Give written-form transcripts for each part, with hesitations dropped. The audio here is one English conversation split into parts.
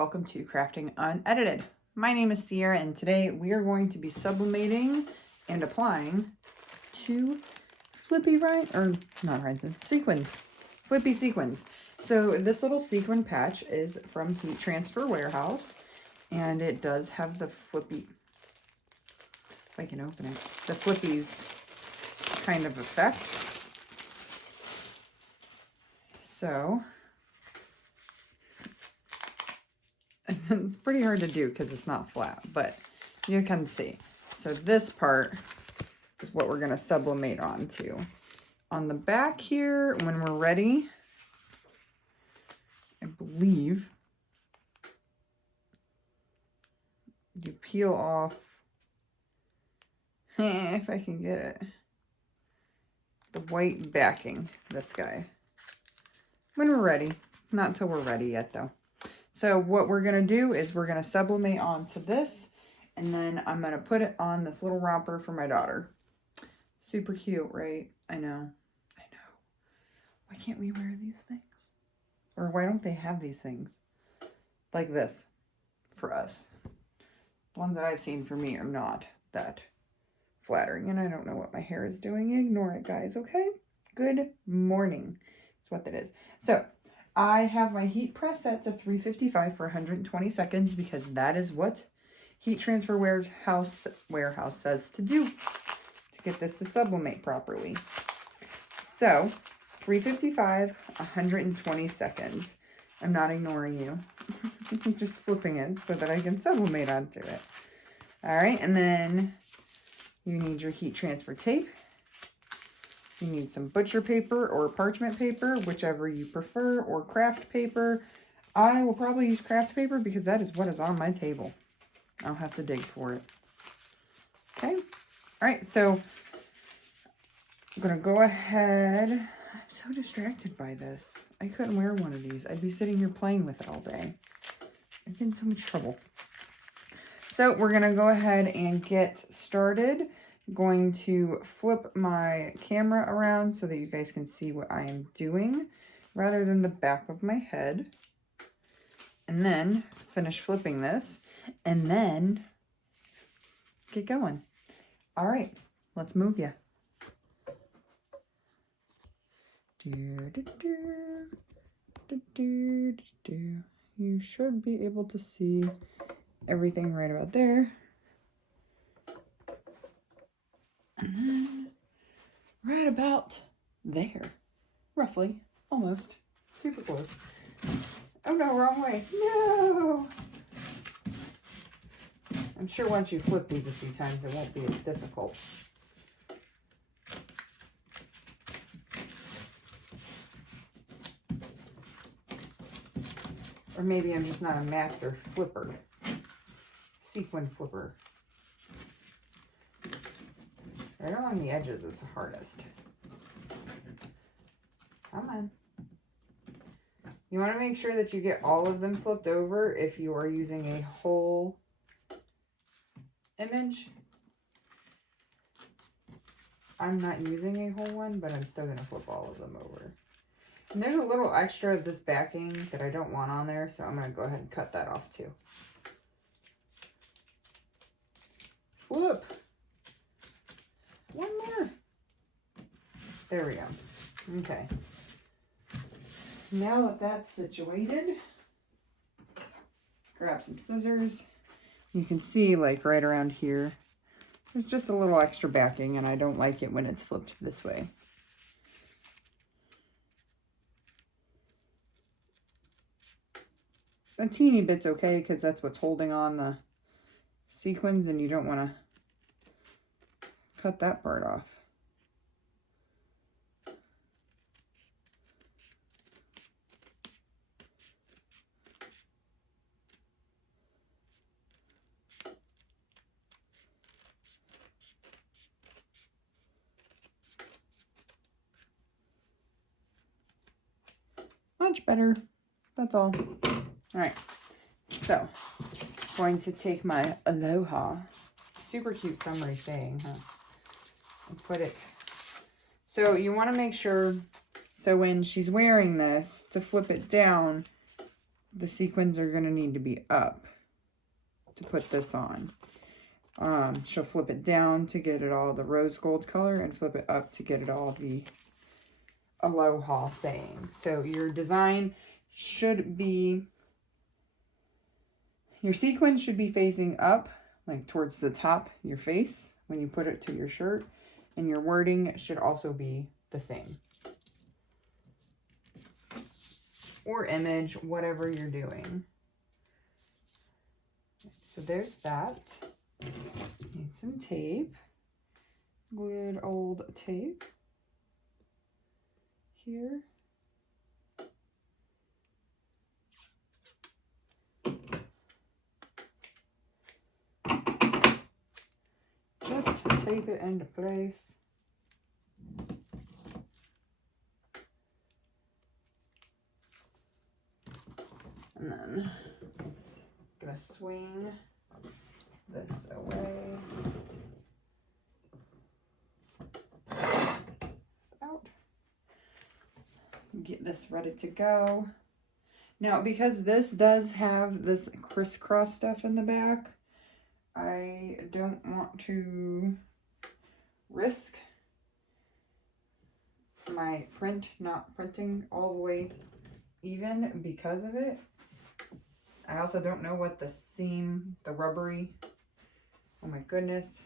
welcome to Crafting Unedited. My name is Sierra and today we are going to be sublimating and applying two flippy sequins. Flippy sequins. So this little sequin patch is from Heat Transfer Warehouse and it does have the flippy, if I can open it, the flippies kind of effect. So it's pretty hard to do because it's not flat, but you can see. So this part is what we're going to sublimate onto. On the back here, when we're ready, I believe you peel off, if I can get it, the white backing, this guy. When we're ready. Not until we're ready yet though. So what we're going to do is we're going to sublimate onto this, and then I'm going to put it on this little romper for my daughter. Super cute, right? I know. Why can't we wear these things? Or why don't they have these things like this for us? The ones that I've seen for me are not that flattering, and I don't know what my hair is doing. Ignore it, guys, okay? Good morning. That's what that is. So I have my heat press set to 355 for 120 seconds because that is what Heat Transfer Warehouse says to do to get this to sublimate properly. So 355, 120 seconds. I'm not ignoring you. I'm just flipping it so that I can sublimate onto it. All right, and then you need your heat transfer tape. You need some butcher paper or parchment paper, whichever you prefer, or craft paper. I will probably use craft paper because that is what is on my table. I'll have to dig for it. Okay. All right, so I'm going to go ahead. I'm so distracted by this. I couldn't wear one of these. I'd be sitting here playing with it all day. I'd get in so much trouble. So we're going to go ahead and get started. Going to flip my camera around so that you guys can see what I am doing rather than the back of my head. And then finish flipping this and then get going. All right, let's move ya. You should be able to see everything right about there. And then right about there, roughly, almost, super close. Oh no, wrong way, no! I'm sure once you flip these a few times, it won't be as difficult. Or maybe I'm just not a master flipper, sequin flipper. Right along the edges is the hardest. Come on. You want to make sure that you get all of them flipped over if you are using a whole image. I'm not using a whole one, but I'm still going to flip all of them over. And there's a little extra of this backing that I don't want on there, so I'm going to go ahead and cut that off too. Flip! One more. There we go. Okay. Now that that's situated, grab some scissors. You can see like right around here, there's just a little extra backing and I don't like it when it's flipped this way. A teeny bit's okay because that's what's holding on the sequins and you don't want to cut that part off. Much better. That's all. All right. So, I'm going to take my Aloha, super cute summery saying, huh? And put it. So you want to make sure, so when she's wearing this, to flip it down, the sequins are going to need to be up to put this on. She'll flip it down to get it all the rose gold color and flip it up to get it all the aloha saying. So your design should be, your sequin should be facing up, like towards the top of your face when you put it to your shirt, and your wording should also be the same. Or image, whatever you're doing. So there's that. Need some tape. Good old tape. Here. Just to tape it into place. And then I'm gonna swing this away. Out. Get this ready to go. Now, because this does have this crisscross stuff in the back, I don't want to risk my print not printing all the way even because of it. I also don't know what the seam, the rubbery, oh my goodness.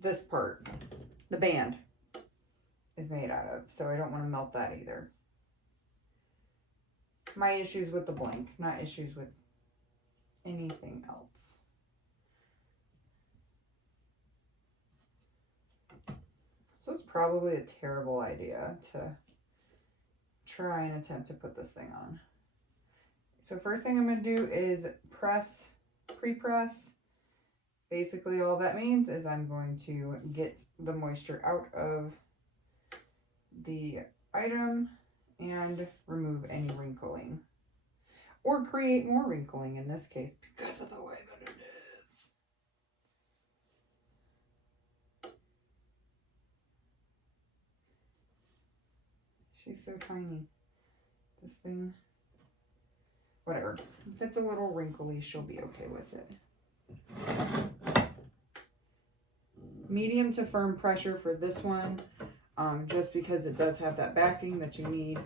This part, the band, is made out of, so I don't want to melt that either. My issues with the blank, not issues with anything else. So it's probably a terrible idea to try and attempt to put this thing on. So first thing I'm going to do is press, pre-press. Basically all that means is I'm going to get the moisture out of the item and remove any wrinkling. Or create more wrinkling in this case because of the way that it is. She's so tiny. This thing, whatever. If it's a little wrinkly, she'll be okay with it. Medium to firm pressure for this one, just because it does have that backing that you need.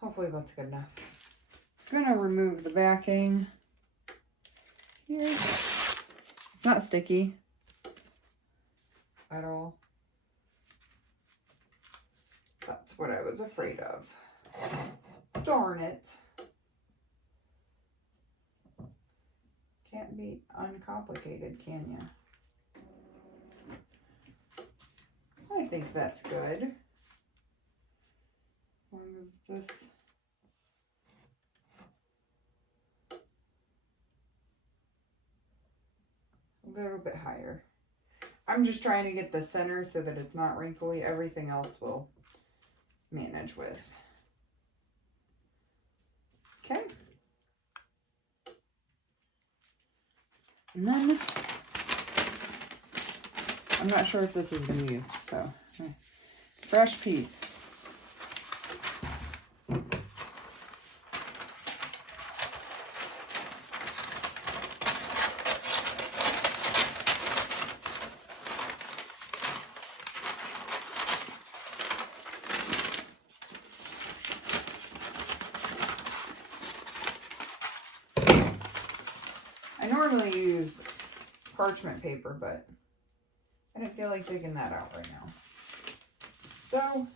Hopefully that's good enough. I'm gonna remove the backing here. It's not sticky at all. That's what I was afraid of. Darn it. Can't be uncomplicated, can you? I think that's good. As long as this a little bit higher. I'm just trying to get the center so that it's not wrinkly. Everything else will manage with. Okay. And then I'm not sure if this has been used, so fresh piece. I normally use parchment paper, but I didn't feel like digging that out right now. So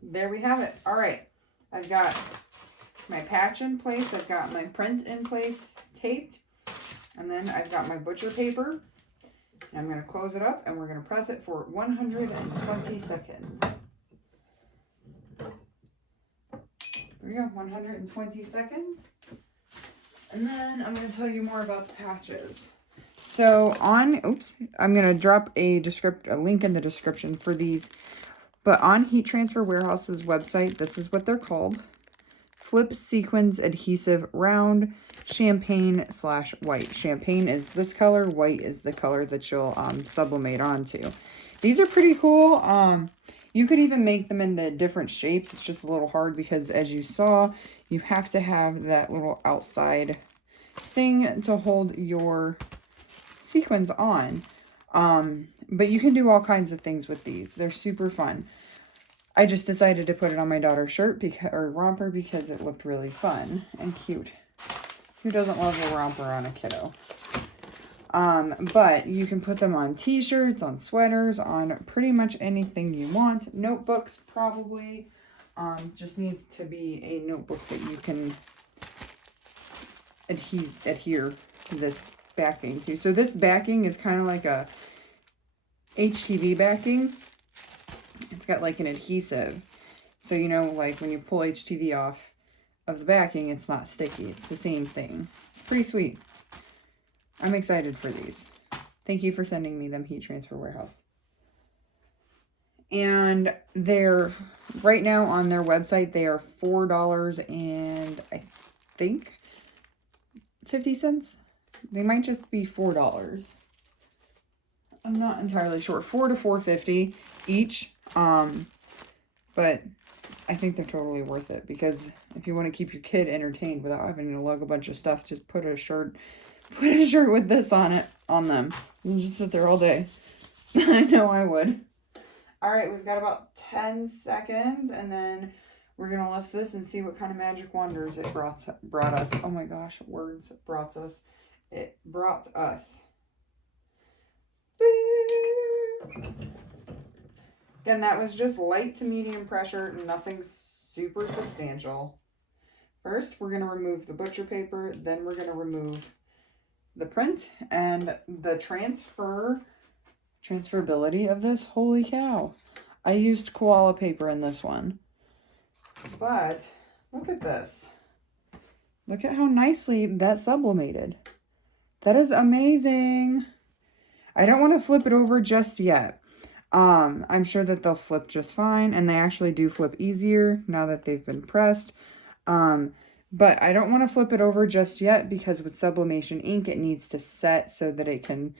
there we have it. All right, I've got my patch in place. I've got my print in place, taped, and then I've got my butcher paper. And I'm going to close it up, and we're going to press it for 120 seconds. There we go, 120 seconds. And then I'm going to tell you more about the patches. So I'm going to drop a link in the description for these But on Heat Transfer Warehouse's website, this is what they're called. Flip Sequins Adhesive Round Champagne/White. Champagne is this color. White is the color that you'll sublimate onto. These are pretty cool. You could even make them into different shapes. It's just a little hard because, as you saw, you have to have that little outside thing to hold your sequins on. But you can do all kinds of things with these. They're super fun. I just decided to put it on my daughter's shirt or romper because it looked really fun and cute. Who doesn't love a romper on a kiddo? But you can put them on t-shirts, on sweaters, on pretty much anything you want. Notebooks, probably. Just needs to be a notebook that you can adhere this backing to. So this backing is kind of like a HTV backing. It's got like an adhesive. So, you know, like when you pull HTV off of the backing, it's not sticky. It's the same thing. Pretty sweet. I'm excited for these. Thank you for sending me them, Heat Transfer Warehouse. And they're, right now on their website, they are $4 and I think 50 cents. They might just be $4. I'm not entirely sure. $4 to $4.50 each. But I think they're totally worth it because if you want to keep your kid entertained without having to lug a bunch of stuff, just put a shirt with this on them and just sit there all day. I know I would. All right, we've got about 10 seconds and then we're going to lift this and see what kind of magic wonders it brought us. Oh my gosh, words brought us. It brought us. Again, that was just light to medium pressure, nothing super substantial. First, we're going to remove the butcher paper, then we're going to remove the print and the transferability of this. Holy cow. I used koala paper in this one. But look at this. Look at how nicely that sublimated. That is amazing. I don't want to flip it over just yet. I'm sure that they'll flip just fine, and they actually do flip easier now that they've been pressed. But I don't want to flip it over just yet because with sublimation ink, it needs to set so that it can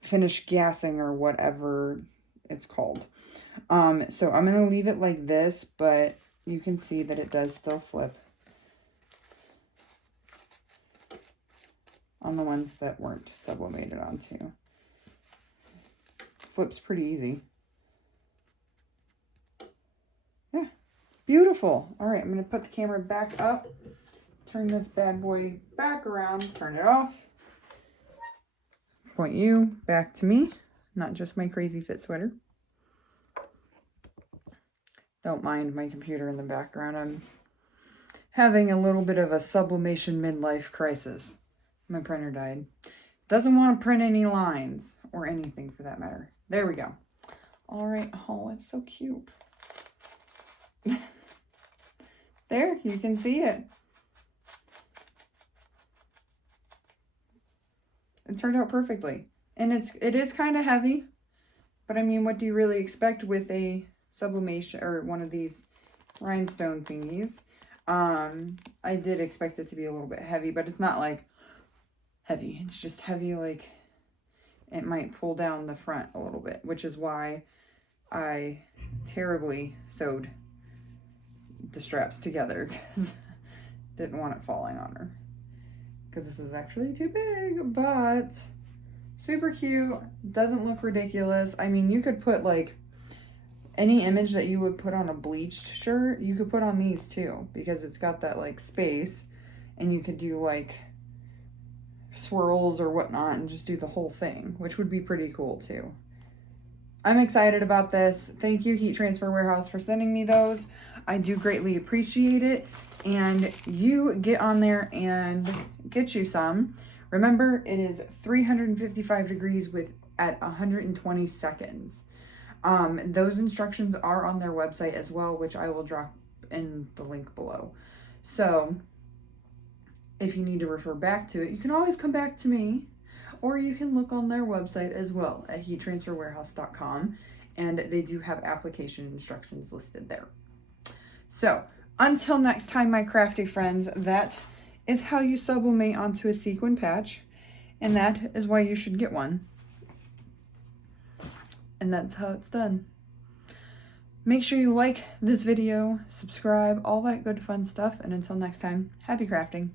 finish gassing or whatever it's called. So I'm going to leave it like this, but you can see that it does still flip on the ones that weren't sublimated onto. Flips pretty easy. Yeah, beautiful. All right, I'm going to put the camera back up, turn this bad boy back around, turn it off, point you back to me, not just my crazy fit sweater. Don't mind my computer in the background. I'm having a little bit of a sublimation midlife crisis. My printer died. Doesn't want to print any lines or anything for that matter. There we go. All right. Oh, it's so cute. There, you can see it. It turned out perfectly. And it is kind of heavy. But I mean, what do you really expect with a sublimation or one of these rhinestone thingies? I did expect it to be a little bit heavy, but it's not like heavy. It's just heavy, like it might pull down the front a little bit, which is why I terribly sewed the straps together because didn't want it falling on her. Because this is actually too big, but super cute. Doesn't look ridiculous. I mean, you could put like any image that you would put on a bleached shirt, you could put on these too, because it's got that like space, and you could do like swirls or whatnot and just do the whole thing, which would be pretty cool too. I'm excited about this. Thank you, Heat Transfer Warehouse, for sending me those. I do greatly appreciate it. And you get on there and get you some. Remember, it is 355 degrees at 120 seconds. Those instructions are on their website as well, which I will drop in the link below. So if you need to refer back to it, you can always come back to me, or you can look on their website as well at heattransferwarehouse.com and they do have application instructions listed there. So until next time, my crafty friends, that is how you sublimate onto a sequin patch, and that is why you should get one. And that's how it's done. Make sure you like this video, subscribe, all that good fun stuff, and until next time, happy crafting.